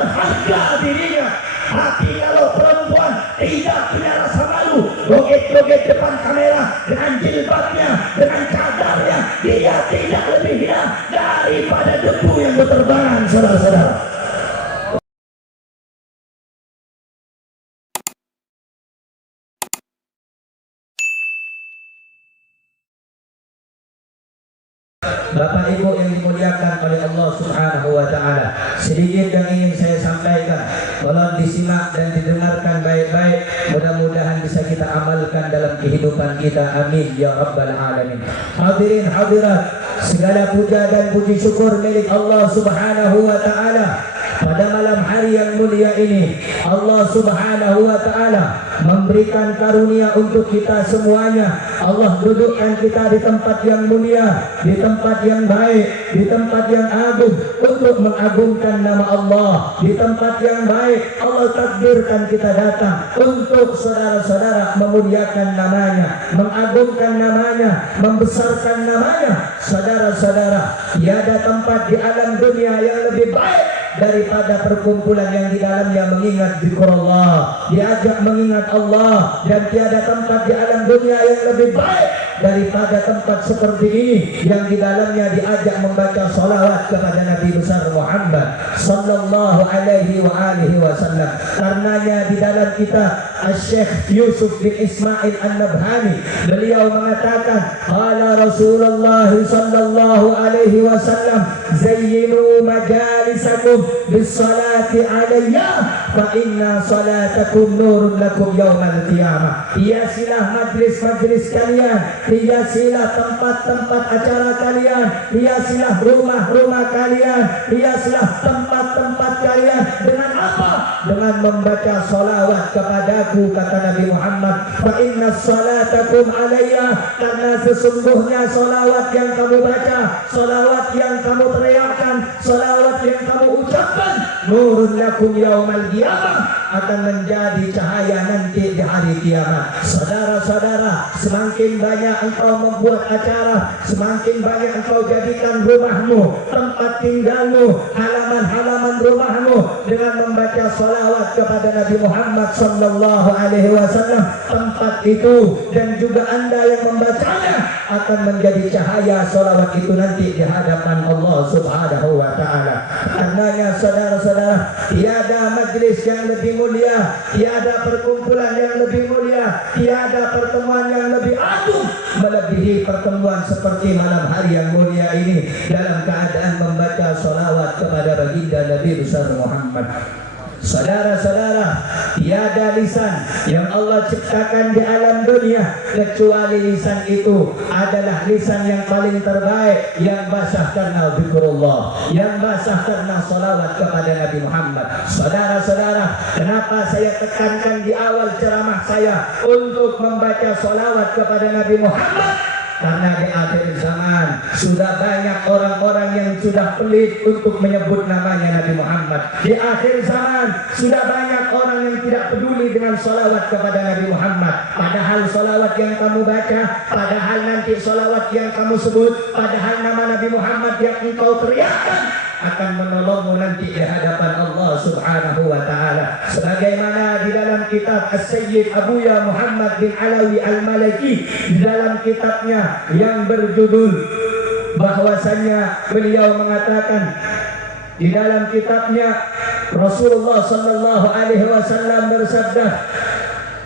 berharga dirinya. Tapi kalau perempuan tidak punya rasa malu, joget-joget depan kamera dengan jilbabnya, dengan cadarnya, dia tidak lebih hina daripada debu yang berterbangan, saudara-saudara. Bapak Ibu yang dimuliakan oleh Allah Subhanahu wa Ta'ala, sedikit yang ingin saya sampaikan, tolong disimak dan didengarkan baik-baik. Mudah-mudahan bisa kita amalkan dalam kehidupan kita. Amin ya rabbal alamin. Hadirin hadirat, segala puja dan puji syukur milik Allah Subhanahu wa Ta'ala. Pada malam hari yang mulia ini, Allah Subhanahu wa Ta'ala memberikan karunia untuk kita semuanya. Allah dudukkan kita di tempat yang mulia, di tempat yang baik, di tempat yang agung, untuk mengagungkan nama Allah. Di tempat yang baik Allah takdirkan kita datang untuk saudara-saudara memuliakan namanya, mengagungkan namanya, membesarkan namanya. Saudara-saudara, tiada tempat di alam dunia yang lebih baik daripada perkumpulan yang di dalamnya mengingat zikrullah, diajak mengingat Allah. Dan tiada tempat di alam dunia yang lebih baik daripada tempat seperti ini yang di dalamnya diajak membaca salawat kepada Nabi besar Muhammad sallallahu alaihi wa alihi wasallam. Karenanya di dalam kita Syekh Yusuf bin Ismail An-Nabhani, beliau mengatakan, qala Rasulullah sallallahu alaihi wasallam, zayyinu majalisakum bis-salati alayya fa inna salatakum nurun lakum yaumal qiyamah. Hiasilah majlis-majlis kalian, hiasilah tempat-tempat acara kalian, hiasilah rumah-rumah kalian, hiasilah tempat-tempat kalian dengan apa? Dengan membaca salawat kepadaku, kata Nabi Muhammad. Fa inna salatakum alayya, karena sesungguhnya salawat yang kamu baca, salawat yang kamu teriakkan, salawat yang kamu ucapkan, nurun lakum yaumal qiyamah, akan menjadi cahaya nanti di hari kiamat. Saudara-saudara, semakin banyak engkau membuat acara, semakin banyak engkau jadikan rumahmu, tempat tinggalmu, halaman-halaman rumahmu dengan membaca salawat kepada Nabi Muhammad sallallahu alaihi wasallam, tempat itu dan juga anda yang membacanya akan menjadi cahaya salawat itu nanti di hadapan Allah Subhanahu wa Ta'ala. Karenanya saudara-saudara, tiada majlis yang lebih mulia, tiada perkumpulan yang lebih mulia, tiada pertemuan yang lebih agung melebihi pertemuan seperti malam hari yang mulia ini dalam keadaan membaca salawat kepada baginda Nabi besar Muhammad. Saudara-saudara, tiada lisan yang Allah ciptakan di alam dunia kecuali lisan itu adalah lisan yang paling terbaik, yang basah karena zikrullah, yang basah karena salawat kepada Nabi Muhammad. Saudara-saudara, kenapa saya tekankan di awal ceramah saya untuk membaca salawat kepada Nabi Muhammad? Karena di akhir zaman sudah banyak orang-orang yang sudah pelit untuk menyebut namanya Nabi Muhammad. Di akhir zaman sudah banyak orang yang tidak peduli dengan salawat kepada Nabi Muhammad. Padahal salawat yang kamu baca, padahal nanti salawat yang kamu sebut, padahal nama Nabi Muhammad yang engkau teriakkan akan menolongmu nanti di hadapan Allah Subhanahu wa Ta'ala. Sebagaimana di dalam kitab As-Sayyid Abuya Muhammad bin Alawi Al-Maliki, di dalam kitabnya yang berjudul, bahwasanya beliau mengatakan di dalam kitabnya, Rasulullah sallallahu alaihi wasallam bersabda,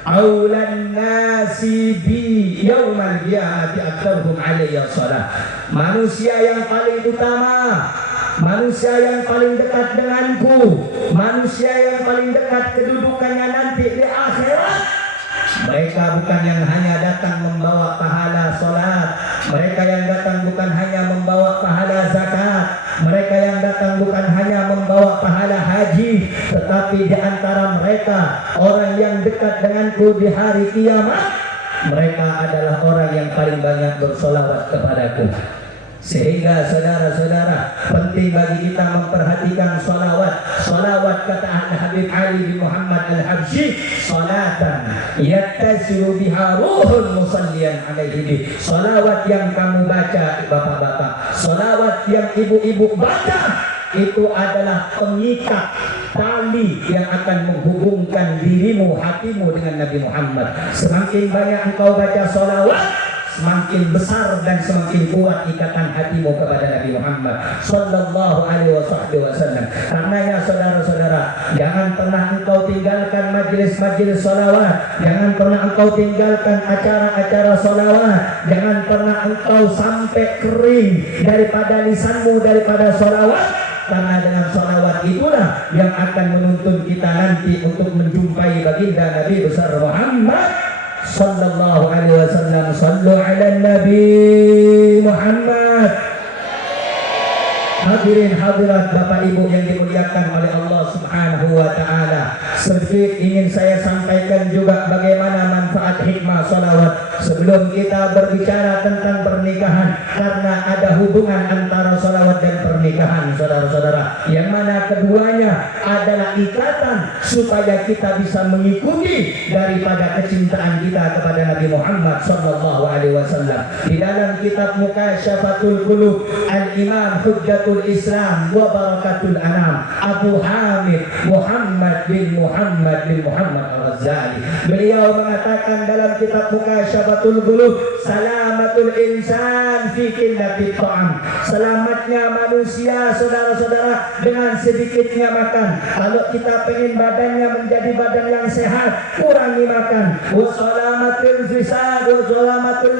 aulan nasi bi yaumal qiyamati aktsarhum alayya shalah. Manusia yang paling utama, manusia yang paling dekat denganku, manusia yang paling dekat kedudukannya nanti di akhirat, mereka bukan yang hanya datang membawa pahala salat, mereka yang datang bukan hanya membawa pahala zakat, mereka yang datang bukan hanya membawa pahala haji, tetapi di antara mereka orang yang dekat denganku di hari kiamat, mereka adalah orang yang paling banyak bersolawat kepadaku. Sehingga saudara-saudara, penting bagi kita memperhatikan salawat. Salawat kata Habib Ali bin Muhammad Al-Habsyi, salatan yattasilu biha ruhun musalliyan alaihi. Salawat yang kamu baca bapak-bapak, salawat yang ibu-ibu baca, itu adalah pengikat tali yang akan menghubungkan dirimu, hatimu dengan Nabi Muhammad. Semakin banyak engkau baca sholawat, semakin besar dan semakin kuat ikatan hatimu kepada Nabi Muhammad sallallahu alaihi wasallam. Karenanya saudara-saudara, jangan pernah engkau tinggalkan majelis-majelis sholawat, jangan pernah engkau tinggalkan acara-acara sholawat, jangan pernah engkau sampai kering daripada lisanmu daripada sholawat, karena dengan sholawat itulah yang akan menuntun kita nanti untuk menjumpai baginda Nabi besar Muhammad sallallahu alaihi wasallam. Sallu ala Nabi Muhammad. Hadirin hadirat Bapak Ibu yang dimuliakan oleh Allah Subhanahu wa taala, sedikit ingin saya sampaikan juga bagaimana manfaat hikmah sholawat sebelum kita berbicara tentang pernikahan, karena ada hubungan antara sholawat dan pernikahan, saudara-saudara, yang mana keduanya adalah ikatan supaya kita bisa mengikuti daripada kecintaan kita kepada Nabi Muhammad sallallahu alaihi wasallam. Di dalam kitab Mukasyafatul Qulub, Al-Imam Hujjatul Islam wa Barakatul Anam, Abu Hamid Muhammad bin Muhammad Al-Ghazali, beliau mengatakan dalam kitab Mukasyafatul Qulub, salamatul insan fi qillatit ta'am, selamatnya manusia saudara-saudara dengan sedikitnya makan. Kalau kita pengen badannya menjadi badan yang sehat, kurangi makan. Wa salamatul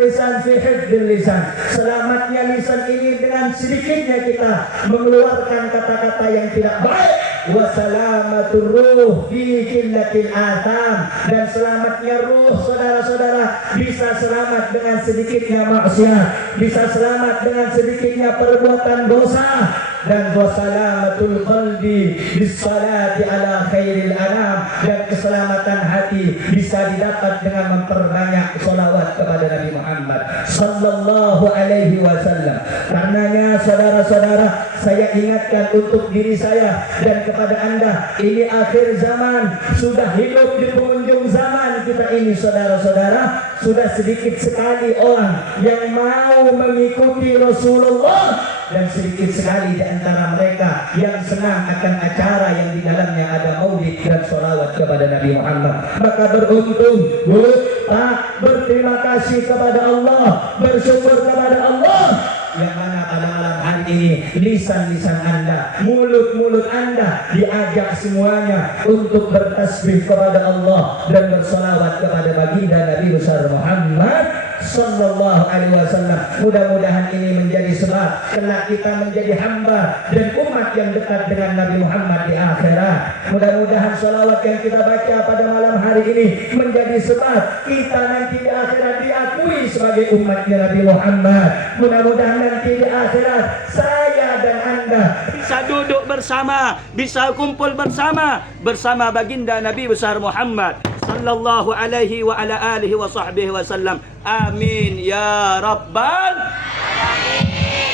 lisan fi hifdzil lisan, selamatnya lisan ini dengan sedikitnya kita mengeluarkan kata-kata yang tidak baik. Wa salamatur ruh fi qillatil atham, dan selamatnya ruh saudara-saudara bisa selamat dengan sedikitnya maksiat, bisa selamat dengan sedikitnya perbuatan dosa. Dan wasalamatul qalbi bisalati ala khairil anam, dan keselamatan hati bisa didapat dengan memperbanyak sholawat kepada Nabi Muhammad sallallahu alaihi wasallam. Karenanya saudara-saudara, saya ingatkan untuk diri saya dan kepada anda, ini akhir zaman, sudah hidup di penghujung zaman kita ini saudara-saudara. Sudah sedikit sekali orang yang mau mengikuti Rasulullah, dan sedikit sekali di antara mereka yang senang akan acara yang di dalamnya ada maulid dan sholawat kepada Nabi Muhammad. Maka beruntung, berterima kasih kepada Allah, bersyukur kepada Allah, yang mana pada malam hari ini lisan-lisan anda, mulut-mulut anda diajak semuanya untuk bertasbih kepada Allah dan bersalawat kepada baginda Nabi besar Muhammad sallallahu alaihi wasallam. Mudah-mudahan ini menjadi sebab kelak kita menjadi hamba dan umat yang dekat dengan Nabi Muhammad di akhirat. Mudah-mudahan salawat yang kita baca pada malam hari ini menjadi sebab kita nanti di akhirat diakui sebagai umatnya Nabi Muhammad. Mudah-mudahan nanti di akhirat saya dan anda bisa duduk bersama, bisa kumpul bersama baginda Nabi besar Muhammad sallallahu alaihi wa ala alihi wa sahbihi wasallam. Amin ya rabbal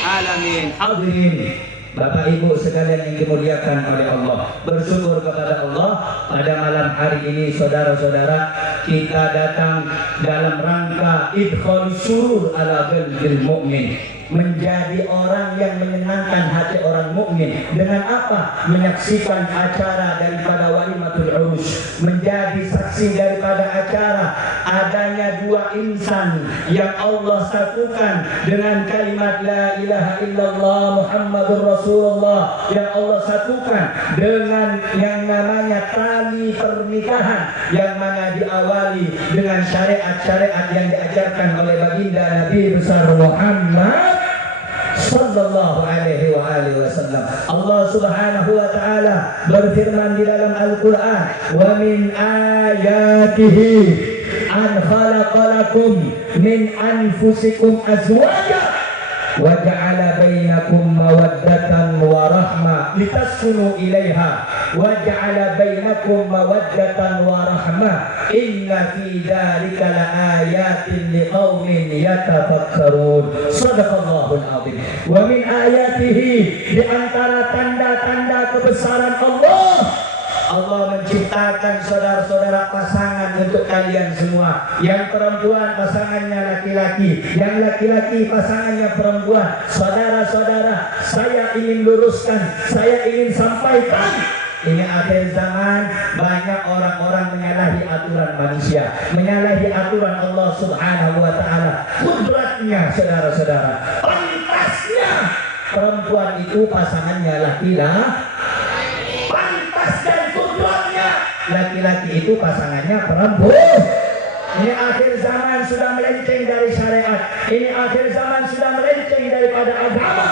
alamin. Hadirin Bapak Ibu sekalian yang dimuliakan oleh Allah, bersyukur kepada Allah pada malam hari ini saudara-saudara, kita datang dalam rangka idkhal surur ala qalbil mu'min, menjadi orang yang menyenangkan hati orang mukmin. Dengan apa? Menyaksikan acara daripada walimatul urus, menjadi saksi daripada acara adanya dua insan yang Allah satukan dengan kalimat la ilaha illallah Muhammadur Rasulullah, yang Allah satukan dengan yang namanya tali pernikahan, yang mana diawali dengan syariat-syariat yang diajarkan oleh baginda Nabi besar Muhammad sallallahu alaihi wa alihi wasallam. Allah Subhanahu wa taala berfirman di dalam Al-Qur'an, "Wa min ayatihi an khalaqalakum min anfusikum azwaja wa ja'ala bainakum mawaddatan wa rahmah litaskunu ilaiha wa ja'ala bainakum mawaddatan wa rahmah inna fi dzalika laayatin liqaumin yatafakkarun." Shadaqallahul azim. Wa min ayatihi, di antara tanda-tanda kebesaran Allah, Allah menciptakan ciptakan saudara-saudara pasangan untuk kalian semua. Yang perempuan pasangannya laki-laki, yang laki-laki pasangannya perempuan. Saudara-saudara, saya ingin luruskan, saya ingin sampaikan, ini akhir zaman banyak orang-orang menyalahi aturan manusia, menyalahi aturan Allah Subhanahu wa taala. Kudratnya saudara-saudara, pantasnya perempuan itu pasangannya laki-laki. Pantas dan kudratnya laki-laki itu pasangannya perempuan. Ini akhir zaman sudah melenceng dari syariat. Ini akhir zaman sudah melenceng daripada agama.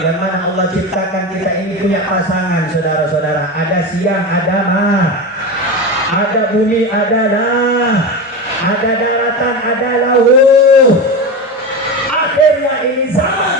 Yang mana Allah ciptakan kita ini punya pasangan, saudara-saudara. Ada siang, ada ada bumi, ada ada daratan, ada laut. Akhirnya ini zaman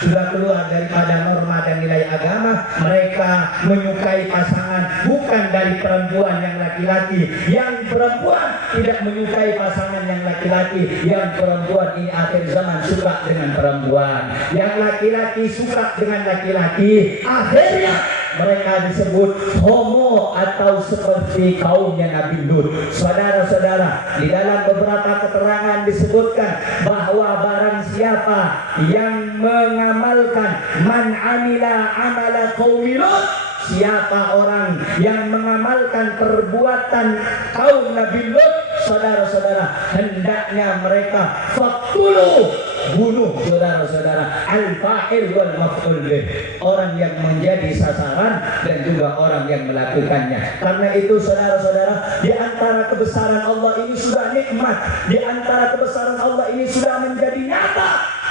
sudah keluar daripada norma dan nilai agama. Mereka menyukai pasangan bukan dari perempuan yang laki-laki. Yang perempuan tidak menyukai pasangan yang laki-laki. Yang perempuan ini akhir zaman suka dengan perempuan. Yang laki-laki suka dengan laki-laki. Akhirnya mereka disebut homo atau seperti kaumnya Nabi Lut. Saudara-saudara, di dalam beberapa keterangan disebutkan bahwa barang siapa yang mengamalkan man amila amala qaumi Lut, siapa orang yang mengamalkan perbuatan kaum Nabi Lut, saudara-saudara, hendaknya mereka faktulu, bunuh saudara-saudara, al-fa'il wal maf'ul bih, orang yang menjadi sasaran dan juga orang yang melakukannya. Karena itu saudara-saudara, di antara kebesaran Allah ini sudah nikmat, di antara kebesaran Allah ini sudah menjadi nyata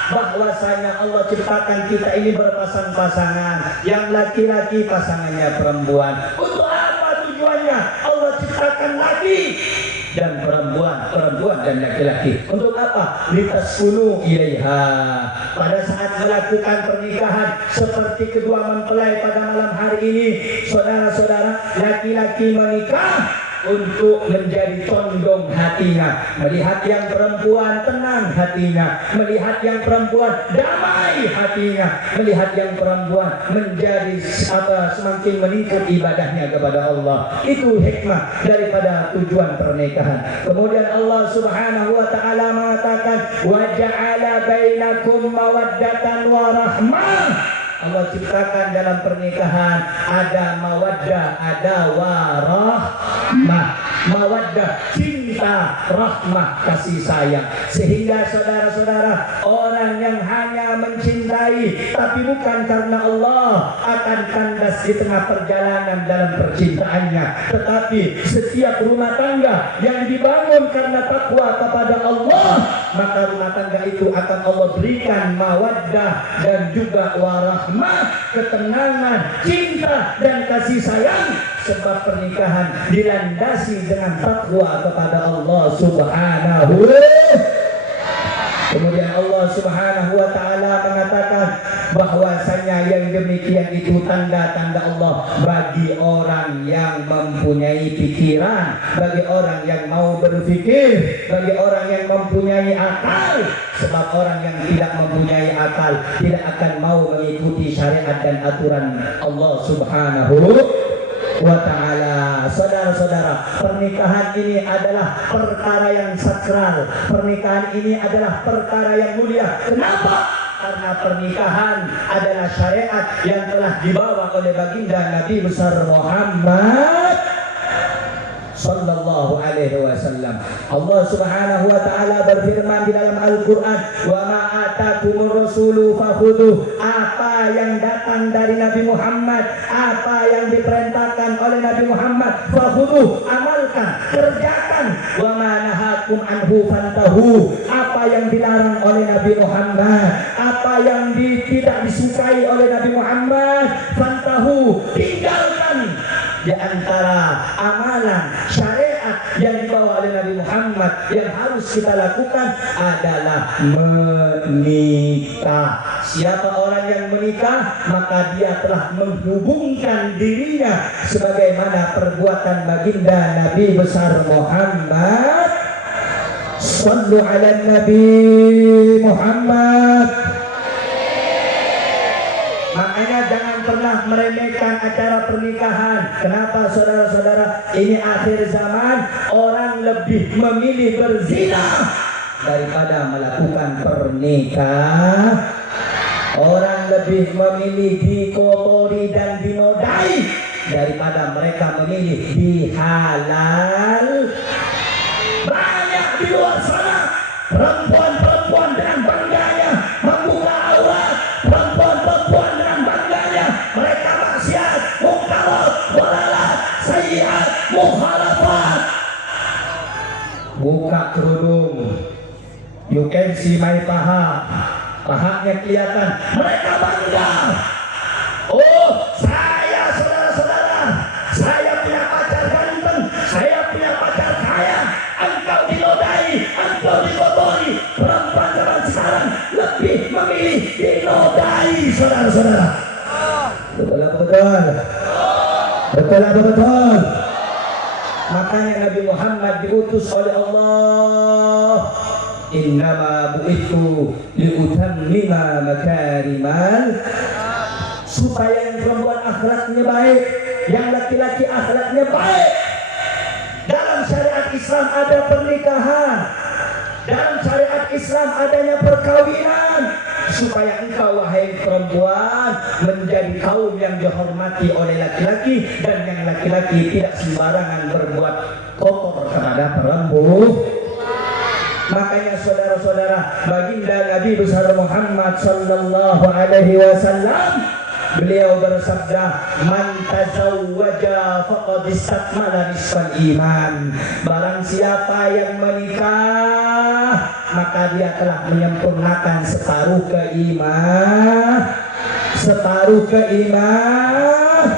bahwasanya Allah ciptakan kita ini berpasang-pasangan, yang laki-laki pasangannya perempuan. Untuk apa tujuannya? Allah ciptakan laki dan perempuan, perempuan dan laki-laki. Untuk apa? Litaskunu ilaiha. Pada saat melakukan pernikahan seperti kedua mempelai pada malam hari ini, saudara-saudara, laki-laki menikah untuk menjadi condong hatinya, melihat yang perempuan tenang hatinya, melihat yang perempuan damai hatinya, melihat yang perempuan menjadi semakin meningkat ibadahnya kepada Allah. Itu hikmah daripada tujuan pernikahan. Kemudian Allah Subhanahu wa taala mengatakan wa ja'ala bainakum mawaddatan wa rahmah. Allah ciptakan dalam pernikahan ada mawaddah, ada warahmah. Mawaddah, cinta, rahmah, kasih sayang. Sehingga saudara-saudara, orang yang hanya mencintai tapi bukan karena Allah akan kandas di tengah perjalanan dalam percintaannya. Tetapi setiap rumah tangga yang dibangun karena takwa kepada Allah, maka rumah tangga itu akan Allah berikan mawaddah dan juga warahmah, ketenangan, cinta dan kasih sayang. Sebab pernikahan dilandasi dengan takwa kepada Allah Subhanahu. Kemudian Allah Subhanahu wa taala mengatakan bahwasanya yang demikian itu tanda-tanda Allah bagi orang yang mempunyai pikiran, bagi orang yang mau berpikir, bagi orang yang mempunyai akal. Sebab orang yang tidak mempunyai akal tidak akan mau mengikuti syariat dan aturan Allah Subhanahu wa ta'ala. Saudara-saudara, pernikahan ini adalah perkara yang sakral. Pernikahan ini adalah perkara yang mulia. Kenapa? Karena pernikahan adalah syariat yang telah dibawa oleh baginda Nabi besar Muhammad sallallahu alaihi wasallam. Allah Subhanahu wa taala berfirman di dalam Al-Qur'an, "Wa ma atakumur rasulu fakhudhu." Apa yang datang dari Nabi Muhammad, apa yang diperintahkan oleh Nabi Muhammad, fakhudhu, amalkan, kerjakan. Wa ma nahakum anhu fantahu. Apa yang dilarang oleh Nabi Muhammad, apa yang tidak disukai oleh Nabi Muhammad, fantahu, tinggalkan. Di antara amalan syariat yang dibawa oleh Nabi Muhammad yang harus kita lakukan adalah menikah. Siapa orang yang menikah, maka dia telah menghubungkan dirinya sebagaimana perbuatan baginda Nabi besar Muhammad. Sallu ala Nabi Muhammad. Makanya jangan pernah pernah meremehkan acara pernikahan. Kenapa saudara-saudara? Ini akhir zaman, orang lebih memilih berzina daripada melakukan pernikahan. Orang lebih memilih dikotori dan dinodai daripada mereka memilih dihalal. Banyak di luar sana perempuan-perempuan dengan bangganya membuka aurat, perempuan-perempuan dengan bangganya mereka maksiat, munkarat, walalat, sayyiat, mukhalafat. Buka kerudung, you can see my paha, pahanya kelihatan, mereka bangga. Oh, saya saudara-saudara, saya punya pacar ganteng, saya punya pacar kaya. Engkau dinodai, engkau dikotori. Perempuan zaman sekarang lebih memilih dinodai, saudara-saudara. Betul apa betul? Betul apa betul? Makanya Nabi Muhammad diutus oleh Allah. Innama bu'ithu liutammima makarimal, supaya yang perempuan akhlaknya baik, yang laki-laki akhlaknya baik. Dalam syariat Islam ada pernikahan, dalam syariat Islam adanya perkawinan, supaya engkau wahai perempuan menjadi kaum yang dihormati oleh laki-laki, dan yang laki-laki tidak sembarangan berbuat kotor kepada perempuan. Makanya saudara-saudara, baginda Nabi besar Muhammad sallallahu alaihi wasallam, beliau bersabda, man tazawwaja faqad istakmala nisfal iman. Barang siapa yang menikah, maka dia telah menyempurnakan separuh keiman. Separuh keiman.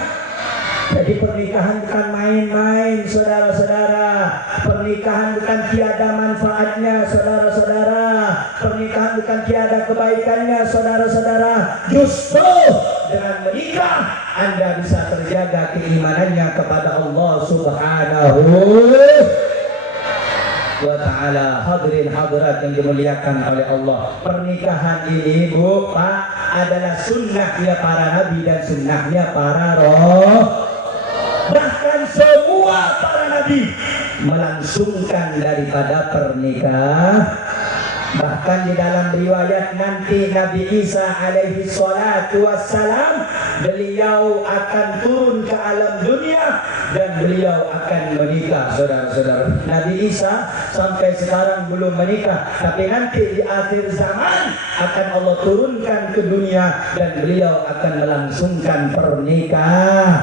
Jadi pernikahan bukan main-main, saudara-saudara. Pernikahan bukan tiada manfaatnya, saudara-saudara. Pernikahan bukan tiada kebaikannya, saudara-saudara. Justru dengan menikah Anda bisa terjaga keimanannya kepada Allah Subhanahu wa ta'ala. Hadirin hadirat yang dimuliakan oleh Allah, pernikahan ini Bu Pak adalah sunnahnya para nabi dan sunnahnya para roh. Bahkan semua para nabi melangsungkan daripada pernikahan. Bahkan di dalam riwayat nanti Nabi Isa alaihi salatu wassalam, beliau akan turun ke alam dunia dan beliau akan menikah, saudara-saudara. Nabi Isa sampai sekarang belum menikah, tapi nanti di akhir zaman akan Allah turunkan ke dunia dan beliau akan melangsungkan pernikahan.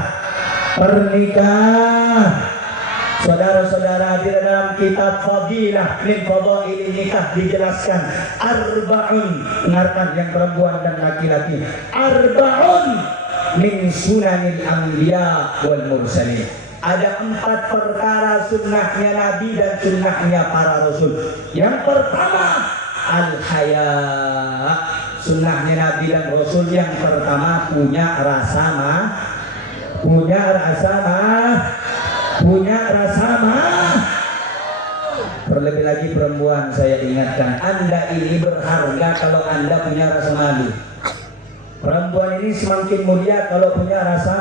Saudara-saudara, di dalam kitab Fadilah min Fadail Nikah dijelaskan arba'un, dengarkan yang perempuan dan laki-laki, arba'un min sunanil anbiya wal mursalin. Ada 4 perkara sunnahnya Nabi dan sunnahnya para rasul. Yang pertama al-haya, sunnahnya Nabi dan Rasul yang pertama punya rasa Terlebih lagi perempuan, saya ingatkan, Anda ini berharga kalau Anda punya rasa malu. Perempuan ini semakin mulia kalau punya rasa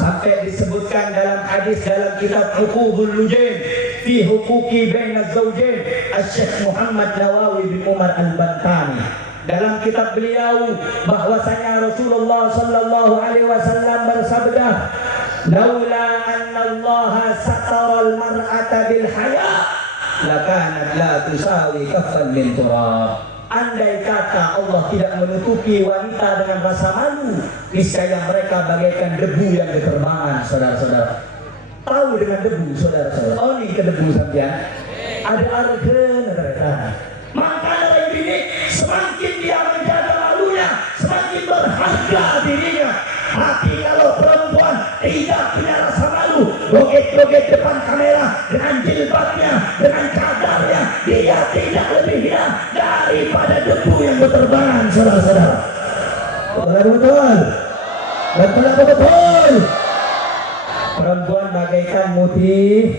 sampai disebutkan dalam hadis dalam kitab Huququl Lujain fi huquqi bainaz zawjain, Asy-Syaikh Muhammad Nawawi bin Umar Al-Bantani. Dalam kitab beliau bahwasanya Rasulullah sallallahu alaihi wasallam bersabda, laula anna Allah satara al-mar'ata bil haya lakanat la tusawi kaffan min turab. Andai kata Allah tidak menutupi wanita dengan rasa malu, niscaya mereka bagaikan debu yang diterbangkan, saudara-saudara. Tahu dengan debu, saudara-saudara? Oh, ini ke debu sampean. Ada argen mereka. Maka dari ini semakin dia menjaga malunya, semakin berharga dirinya. Tapi kalau perempuan tidak punya rasa malu, joget-joget depan kamera dengan jilbabnya, dengan cadarnya, dia tidak lebih hina daripada debu yang berterbangan, saudara-saudara. Betul. Perempuan bagaikan mutih,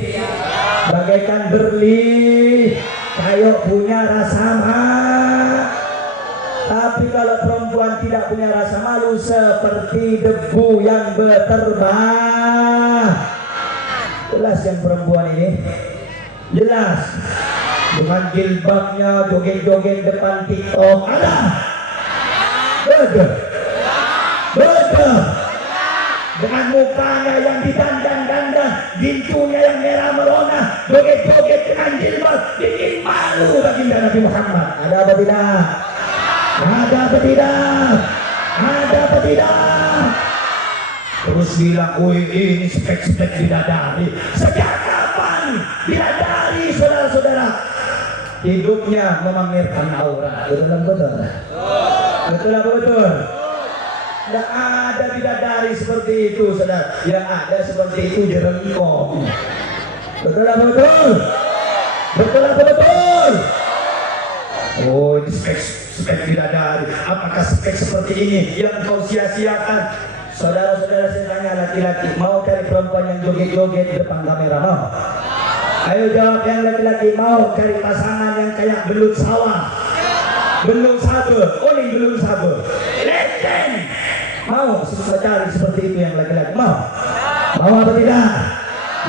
bagaikan berli, kayak punya rasa Tapi kalau perempuan tidak punya rasa malu seperti debu yang berterbang. Jelas yang perempuan ini? Jelas. Dengan jilbabnya joget-joget depan TikTok. Ada. Betul. Dengan mukanya yang ditandang-dandang, gintunya yang merah merona, joget-joget dengan jilbab, bikin malu baginda Nabi Muhammad. Ada apa tidak? Ada apa tidak? Ada apa tidak? Terus bilang, wih ini spek-spek bidadari. Sejak kapan bidadari, saudara-saudara? Hidupnya memamerkan aura. Betul? Betul apa betul? Tidak ada bidadari seperti itu, saudara. Yang ada seperti itu jerengkong. Betul apa betul? Betul apa betul? Oh, ini spek bidadari. Apakah spek seperti ini yang kau sia-siakan? Saudara-saudara, saya tanya laki-laki, mau cari perempuan yang joget-joget di depan kamera, mau? Ayo jawab yang laki-laki, mau cari pasangan yang kayak belut sawah, belut sabe, ini belut sabe, leten. Mau cari seperti itu yang laki-laki, mau? Mau apa tidak?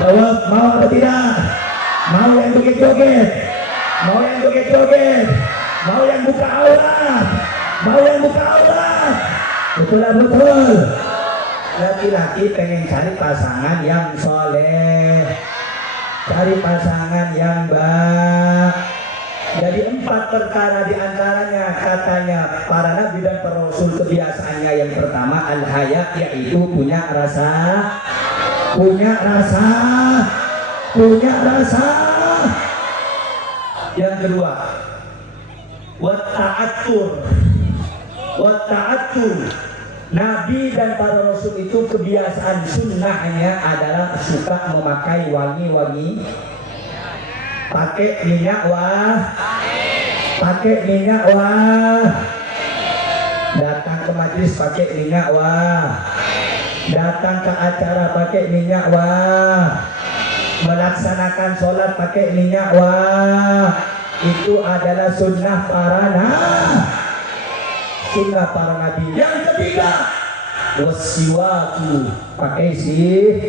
Jawab, mau apa tidak? Mau yang joget-joget? Mau yang joget-joget? Mau yang buka aurat? Mau yang buka aurat? Betul betul. Laki-laki pengen cari pasangan yang soleh, cari pasangan yang baik. Jadi 4 perkara diantaranya katanya para nabi dan para rasul kebiasaannya. Yang pertama al-haya, yaitu punya rasa. Yang kedua wat-ta'attur. Nabi dan para rasul itu kebiasaan sunnahnya adalah suka memakai wangi-wangi, pakai minyak wah, datang ke majlis pakai minyak wah, datang ke acara pakai minyak wah, melaksanakan sholat pakai minyak wah. Itu adalah sunnah para nabi. Yang ketiga wasiwaku, pakai sih.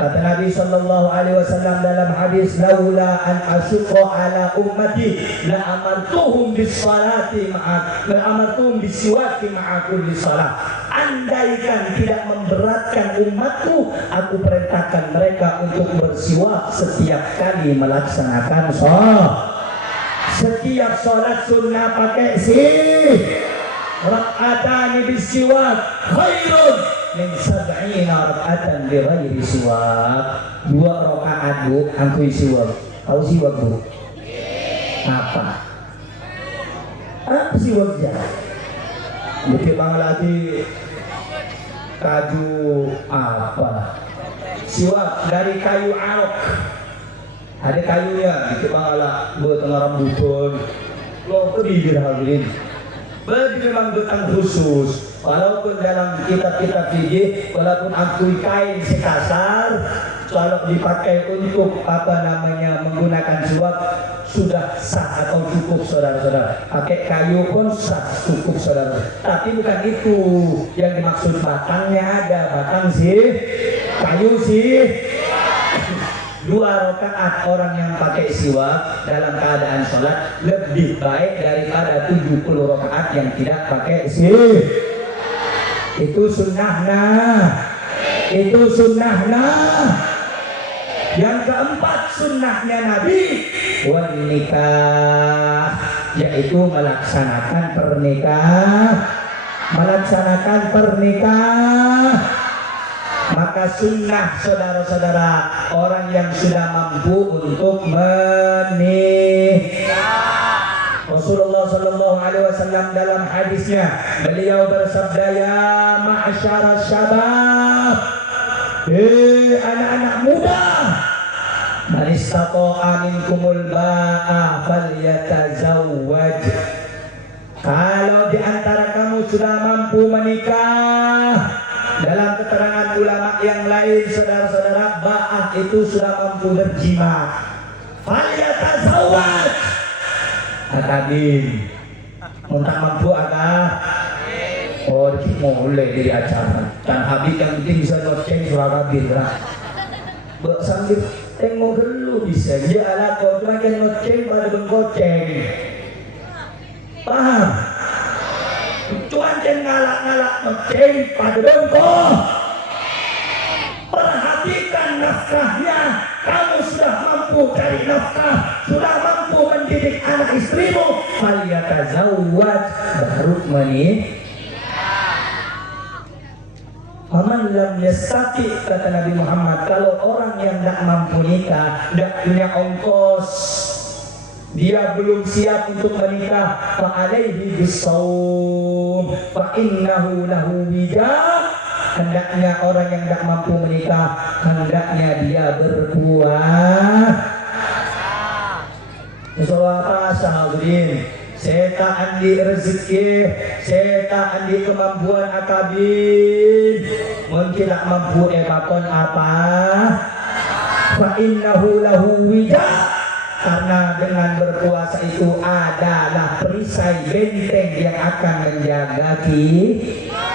Kata Nabi sallallahu alaihi wasallam dalam hadis, laula an asyqa ala ummati la amartuhum bis-salati bisiwaki ma'a kulli salat. Andaikan tidak memberatkan umatku, aku perintahkan mereka untuk bersiwak setiap kali melaksanakan sholat. Setiap sholat sunnah pakai rak'atani bisiwak khairun min 70 rak'atan bi ghairi siwak. 2 rakaat bu, angkui siwak. Tahu siwak bu? Apa siwaknya? Bagaimana lagi kaju apa? Siwak dari kayu arok. Ada kayunya, bagaimana buat rambutan. Lo pedih hadirin. Bagi memang betang khusus. Walaupun dalam kitab-kitab fikih, walaupun angkui kain sekasar, kalau dipakai untuk menggunakan siwak sudah sah atau cukup, saudara-saudara. Pakai kayu pun sah, cukup, saudara. Tapi bukan itu yang dimaksud. Batangnya ada, batang kayu 2 rakaat orang yang pakai siwak dalam keadaan sholat lebih baik daripada 70 rakaat yang tidak pakai Itu sunnahna. Yang keempat sunnahnya Nabi wan nikah, yaitu melaksanakan pernikahan. Maka sunnah, saudara-saudara, orang yang sudah mampu untuk menikah. Rasulullah sallallahu alaihi wasallam dalam hadisnya, beliau bersabda, ya ma'syarasy syabab, anak-anak muda, man istata'a minkumul ba'a falyatazawwaj. Kalau di antara kamu sudah mampu menikah, dalam keterangan ulama yang lain, saudara-saudara, ba'ah itu sudah mampu berjima. Zawat akabin muntah mampu agak oh di mulai dari acara kan habis yang penting bisa noceng suara kabin lah sambil tengok dulu bisa dia ala kau lagi noceng pada bengkoceng paham cuan jen ngalak-ngalak noceng pada bengkok perhatikan nafkahnya kamu sudah mampu cari nafkah sudah mampu mendidik anak istrimu falyatazawwaj baru menikah. Faman lam yastati kata Nabi Muhammad kalau orang yang tidak mampu nikah tidak punya ongkos dia belum siap untuk menikah fa alaihi bisawm fa innahu lahu wija hendaknya orang yang tidak mampu menikah hendaknya dia berpuasa. Soal hadirin Seta andi rezeki, seta andi kemampuan akabin. Mun tidak mampu bakon apa? Fa innahu lahu wija. Karena dengan berpuasa itu adalah perisai benteng yang akan menjaga kita.